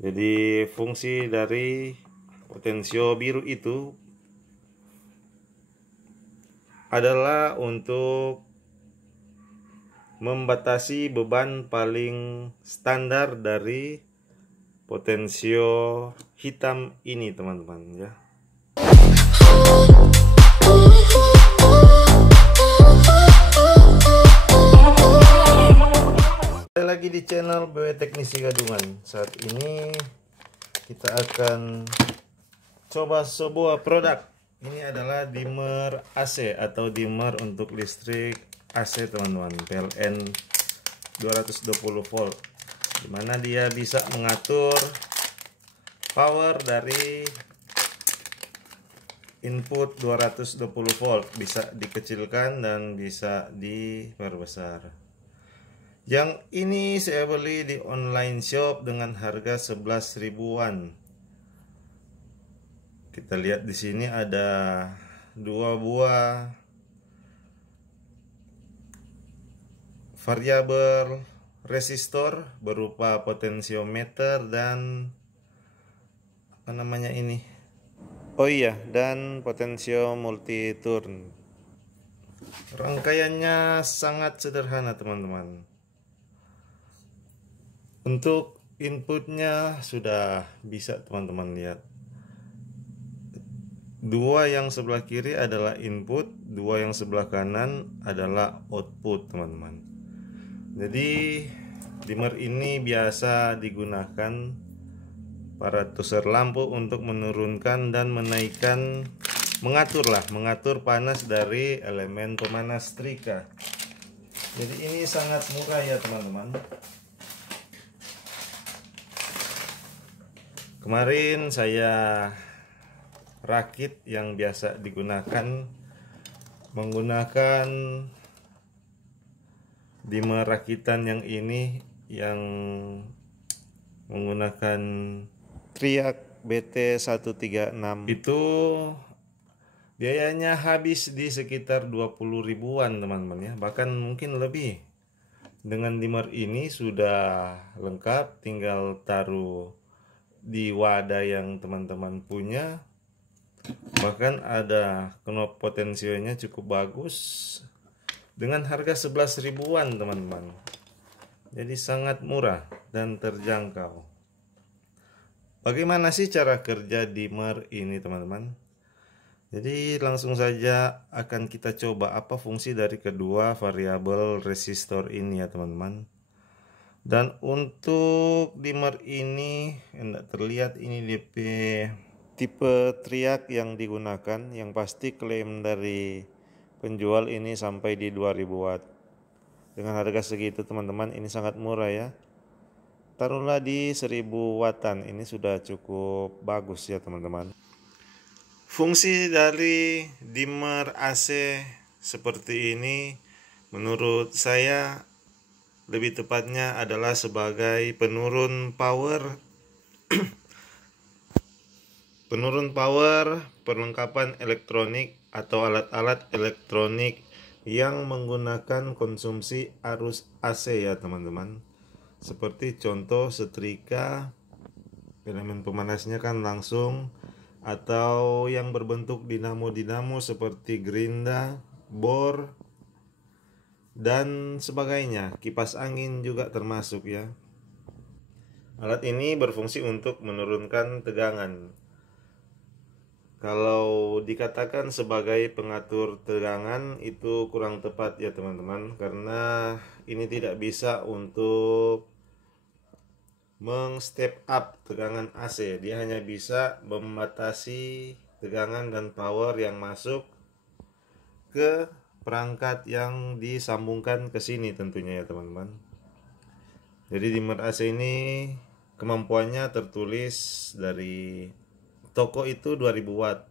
Jadi fungsi dari potensio biru itu adalah untuk membatasi beban paling standar dari potensio hitam ini, teman-teman ya. Kembali lagi di channel BW Teknisi Gadungan. Saat ini kita akan coba sebuah produk. Ini adalah dimmer AC atau dimmer untuk listrik AC, teman-teman, PLN 220 volt, dimana dia bisa mengatur power dari input 220 volt, bisa dikecilkan dan bisa diperbesar. Yang ini saya beli di online shop dengan harga 11 ribuan. Kita lihat di sini ada dua buah variabel resistor berupa potensiometer dan apa namanya ini? Oh iya, dan potensio multiturn. Rangkaiannya sangat sederhana, teman-teman. Untuk inputnya sudah bisa teman-teman lihat. Dua yang sebelah kiri adalah input, dua yang sebelah kanan adalah output, teman-teman. Jadi dimmer ini biasa digunakan para user lampu untuk menurunkan dan menaikkan, mengatur panas dari elemen pemanas setrika. Jadi ini sangat murah ya, teman-teman. Kemarin saya rakit yang biasa digunakan menggunakan dimmer rakitan yang ini, yang menggunakan Triac BT136. Itu biayanya habis di sekitar 20 ribuan, teman-teman ya, bahkan mungkin lebih. Dengan dimmer ini sudah lengkap, tinggal taruh di wadah yang teman-teman punya. Bahkan ada knob potensionya cukup bagus dengan harga 11 ribuan, teman-teman. Jadi sangat murah dan terjangkau. Bagaimana sih cara kerja dimmer ini, teman-teman? Jadi langsung saja akan kita coba apa fungsi dari kedua variabel resistor ini ya, teman-teman. Dan untuk dimmer ini tidak terlihat ini DP tipe Triac yang digunakan. Yang pasti klaim dari penjual ini sampai di 2000 watt. Dengan harga segitu, teman-teman, ini sangat murah ya. Taruhlah di 1000 wattan, ini sudah cukup bagus ya, teman-teman. Fungsi dari dimmer AC seperti ini menurut saya lebih tepatnya adalah sebagai penurun power perlengkapan elektronik atau alat-alat elektronik yang menggunakan konsumsi arus AC ya, teman-teman. Seperti contoh setrika, elemen pemanasnya kan langsung, atau yang berbentuk dinamo-dinamo seperti gerinda, bor, dan sebagainya. Kipas angin juga termasuk ya. Alat ini berfungsi untuk menurunkan tegangan. Kalau dikatakan sebagai pengatur tegangan itu kurang tepat ya, teman-teman, karena ini tidak bisa untuk meng-step up tegangan AC. Dia hanya bisa membatasi tegangan dan power yang masuk ke perangkat yang disambungkan ke sini tentunya ya, teman-teman. Jadi dimmer AC ini kemampuannya tertulis dari toko itu 2000 watt.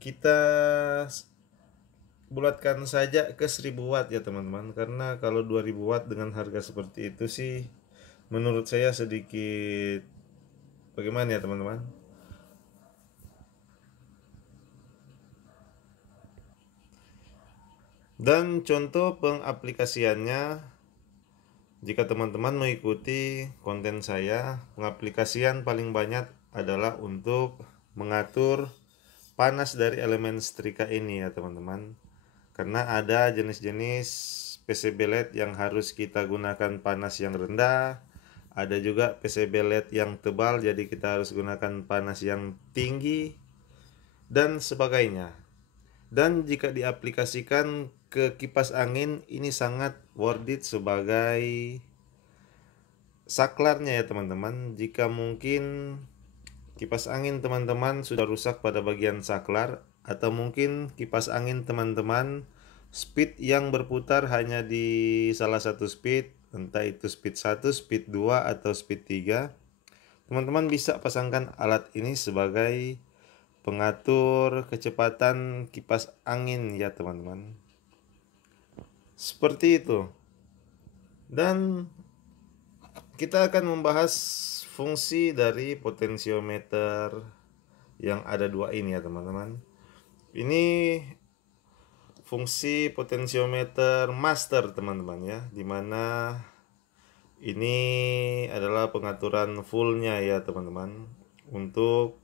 Kita bulatkan saja ke 1000 watt ya, teman-teman, karena kalau 2000 watt dengan harga seperti itu sih menurut saya sedikit bagaimana ya, teman-teman. Dan contoh pengaplikasiannya Jika teman-teman mengikuti konten saya, pengaplikasian paling banyak adalah untuk mengatur panas dari elemen setrika ini ya teman-teman. Karena ada jenis-jenis PCB LED yang harus kita gunakan panas yang rendah, ada juga PCB LED yang tebal jadi kita harus gunakan panas yang tinggi dan sebagainya. Dan jika diaplikasikan ke kipas angin, ini sangat worth it sebagai saklarnya ya teman-teman. Jika mungkin kipas angin teman-teman sudah rusak pada bagian saklar, atau mungkin kipas angin teman-teman speed yang berputar hanya di salah satu speed, entah itu speed 1, speed 2, atau speed 3, teman-teman bisa pasangkan alat ini sebagai pengatur kecepatan kipas angin ya teman-teman. Seperti itu. Dan kita akan membahas fungsi dari potensiometer yang ada dua ini ya teman-teman. Ini fungsi potensiometer master teman-teman ya, dimana ini adalah pengaturan fullnya ya teman-teman. Untuk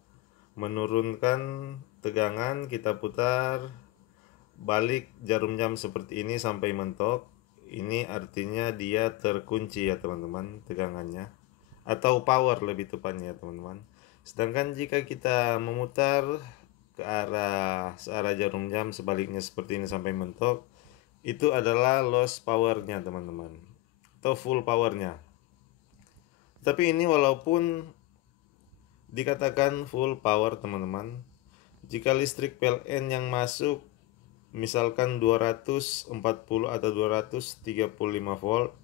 menurunkan tegangan kita putar balik jarum jam seperti ini sampai mentok. Ini artinya dia terkunci ya teman-teman tegangannya, atau power lebih tepatnya teman-teman. Sedangkan jika kita memutar ke arah searah jarum jam sebaliknya seperti ini sampai mentok, itu adalah loss powernya teman-teman, atau full powernya. Tapi ini walaupun dikatakan full power teman-teman, jika listrik PLN yang masuk misalkan 240 atau 235 volt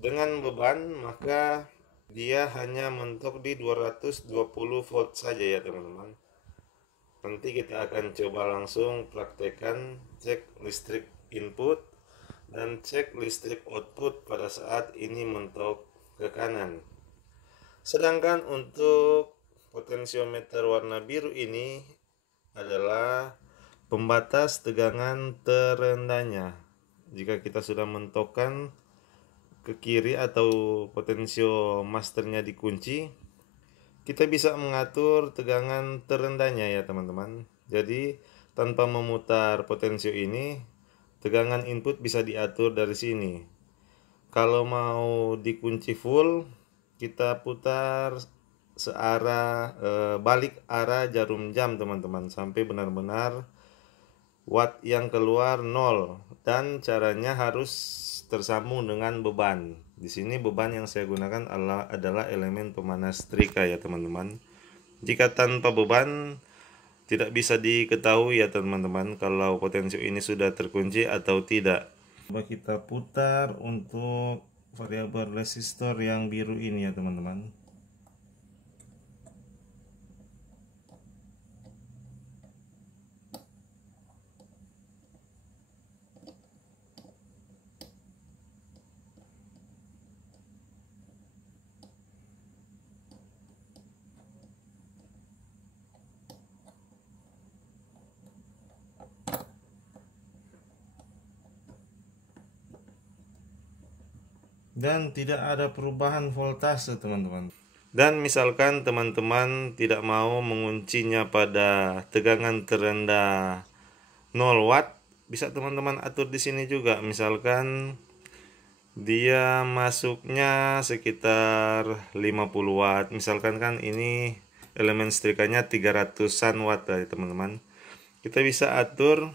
dengan beban, maka dia hanya mentok di 220 volt saja ya teman-teman. Nanti kita akan coba langsung praktekkan cek listrik input dan cek listrik output pada saat ini mentok ke kanan. Sedangkan untuk potensiometer warna biru ini adalah pembatas tegangan terendahnya. Jika kita sudah mentokkan ke kiri atau potensio masternya dikunci, kita bisa mengatur tegangan terendahnya ya teman-teman. Jadi tanpa memutar potensio ini, tegangan input bisa diatur dari sini. Kalau mau dikunci full, kita putar searah balik arah jarum jam teman-teman sampai benar-benar watt yang keluar 0, dan caranya harus tersambung dengan beban. Di sini beban yang saya gunakan adalah elemen pemanas setrika ya teman-teman. Jika tanpa beban tidak bisa diketahui ya teman-teman kalau potensio ini sudah terkunci atau tidak. Coba kita putar untuk variabel resistor yang biru ini ya teman-teman. Dan tidak ada perubahan voltase teman-teman. Dan misalkan teman-teman tidak mau menguncinya pada tegangan terendah 0 watt, bisa teman-teman atur di sini juga. Misalkan dia masuknya sekitar 50 watt. Misalkan kan ini elemen setrikanya 300-an watt ya teman-teman. Kita bisa atur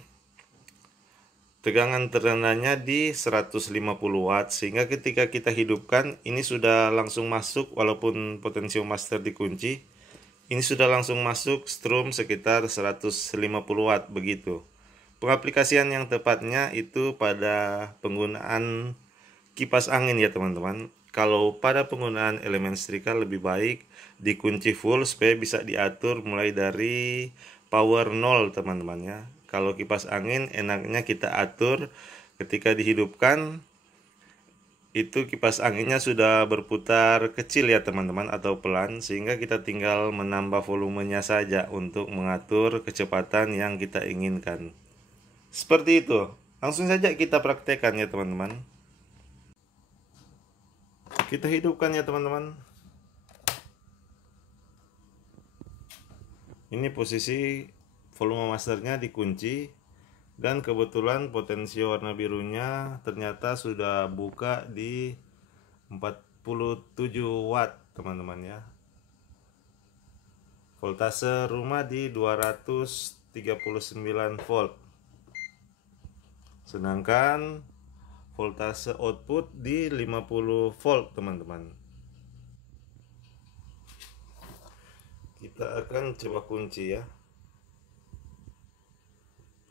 tegangan terendahnya di 150 watt, sehingga ketika kita hidupkan ini sudah langsung masuk. Walaupun potensio master dikunci, ini sudah langsung masuk strom sekitar 150 watt begitu. Pengaplikasian yang tepatnya itu pada penggunaan kipas angin ya teman-teman. Kalau pada penggunaan elemen setrika lebih baik dikunci full supaya bisa diatur mulai dari power 0 teman-teman ya. Kalau kipas angin enaknya kita atur ketika dihidupkan, itu kipas anginnya sudah berputar kecil ya teman-teman atau pelan, sehingga kita tinggal menambah volumenya saja untuk mengatur kecepatan yang kita inginkan. Seperti itu. Langsung saja kita praktekkan ya teman-teman. Kita hidupkan ya teman-teman. Ini posisi volume masternya dikunci, dan kebetulan potensio warna birunya ternyata sudah buka di 47 watt teman-teman ya. Voltase rumah di 239 volt. Sedangkan voltase output di 50 volt teman-teman. Kita akan coba kunci ya.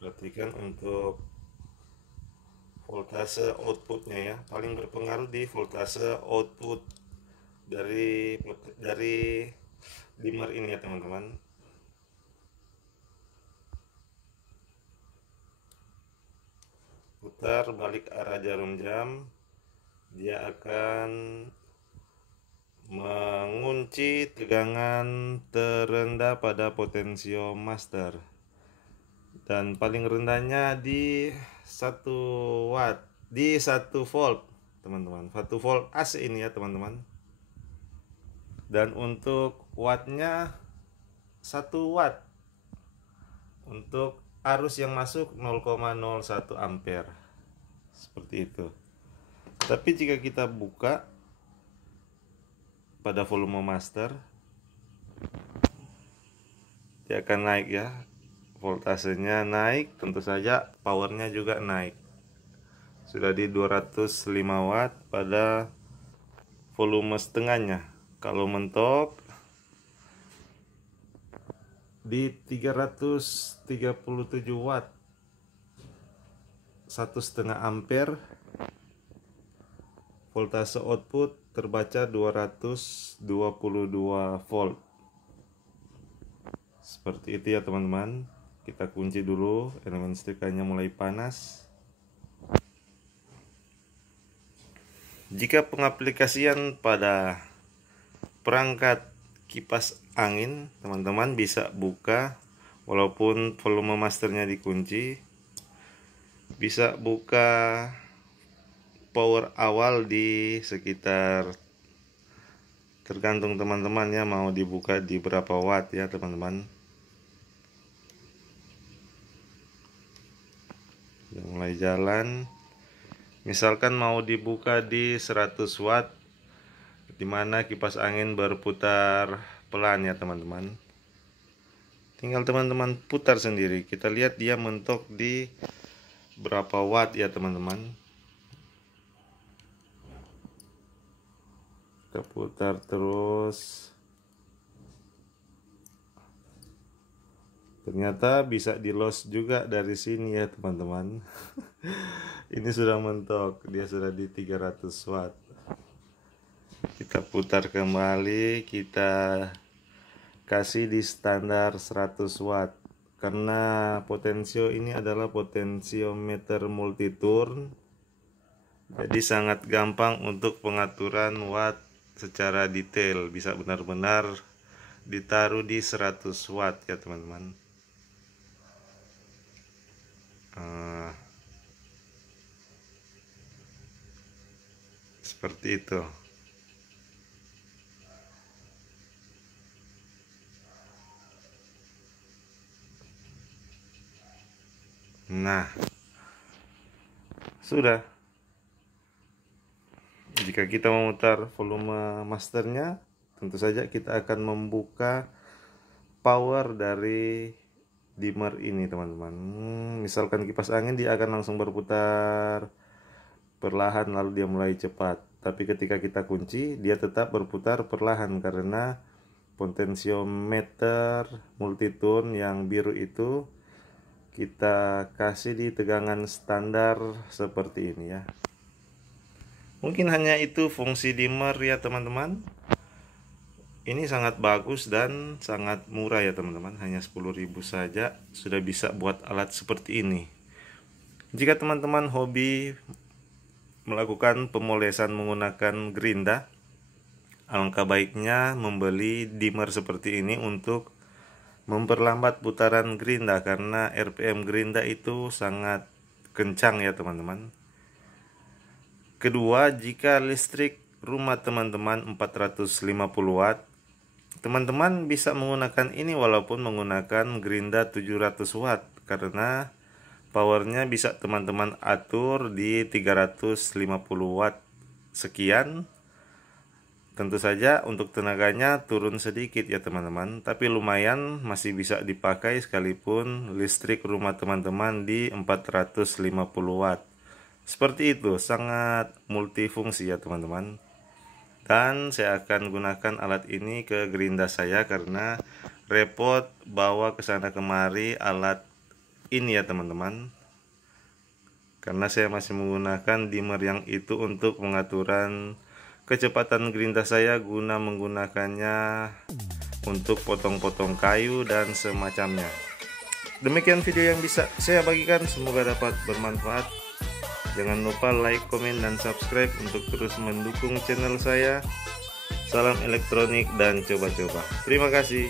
Perhatikan untuk voltase outputnya ya. Paling berpengaruh di voltase output dari dimmer ini ya teman-teman. Putar balik arah jarum jam, dia akan mengunci tegangan terendah pada potensio master, dan paling rendahnya di 1 watt, di 1 volt teman-teman. 1 volt AC ini ya teman-teman. Dan untuk wattnya 1 watt untuk arus yang masuk 0,01 ampere, seperti itu. Tapi jika kita buka pada volume master, dia akan naik ya, voltasenya naik, tentu saja powernya juga naik. Sudah di 205 watt pada volume setengahnya. Kalau mentok di 337 watt, 1,5 ampere, voltase output terbaca 222 volt. Seperti itu ya teman-teman. Kita kunci dulu, elemen setrikanya mulai panas. Jika pengaplikasian pada perangkat kipas angin, teman-teman bisa buka walaupun volume masternya dikunci. Bisa buka power awal di sekitar, tergantung teman-teman ya, mau dibuka di berapa watt ya teman-teman. Sudah mulai jalan. Misalkan mau dibuka di 100 watt, dimana kipas angin berputar pelan ya teman-teman. Tinggal teman-teman putar sendiri. Kita lihat dia mentok di berapa watt ya teman-teman. Kita putar terus. Ternyata bisa di loss juga dari sini ya teman-teman. Ini sudah mentok, dia sudah di 300 watt. Kita putar kembali, kita kasih di standar 100 watt. Karena potensio ini adalah potentiometer multiturn, jadi sangat gampang untuk pengaturan watt secara detail. Bisa benar-benar ditaruh di 100 watt ya teman-teman. Seperti itu. Nah, sudah. Jika kita memutar volume masternya, tentu saja kita akan membuka power dari dimmer ini teman-teman. Misalkan kipas angin, dia akan langsung berputar perlahan lalu dia mulai cepat. Tapi ketika kita kunci, dia tetap berputar perlahan karena potentiometer multiturn yang biru itu kita kasih di tegangan standar seperti ini ya. Mungkin hanya itu fungsi dimmer ya teman-teman. Ini sangat bagus dan sangat murah ya teman-teman. Hanya 10.000 saja sudah bisa buat alat seperti ini. Jika teman-teman hobi melakukan pemolesan menggunakan gerinda, alangkah baiknya membeli dimmer seperti ini untuk memperlambat putaran gerinda, karena RPM gerinda itu sangat kencang ya teman-teman. Kedua, jika listrik rumah teman-teman 450 watt, teman-teman bisa menggunakan ini walaupun menggunakan gerinda 700 watt, karena powernya bisa teman-teman atur di 350 watt sekian. Tentu saja untuk tenaganya turun sedikit ya teman-teman, tapi lumayan masih bisa dipakai sekalipun listrik rumah teman-teman di 450 watt. Seperti itu, sangat multifungsi ya teman-teman. Dan saya akan gunakan alat ini ke gerinda saya karena repot bawa ke sana kemari alat ini ya teman-teman. Karena saya masih menggunakan dimmer yang itu untuk pengaturan kecepatan gerinda saya guna menggunakannya untuk potong-potong kayu dan semacamnya. Demikian video yang bisa saya bagikan, semoga dapat bermanfaat. Jangan lupa like, komen, dan subscribe untuk terus mendukung channel saya. Salam elektronik dan coba-coba. Terima kasih.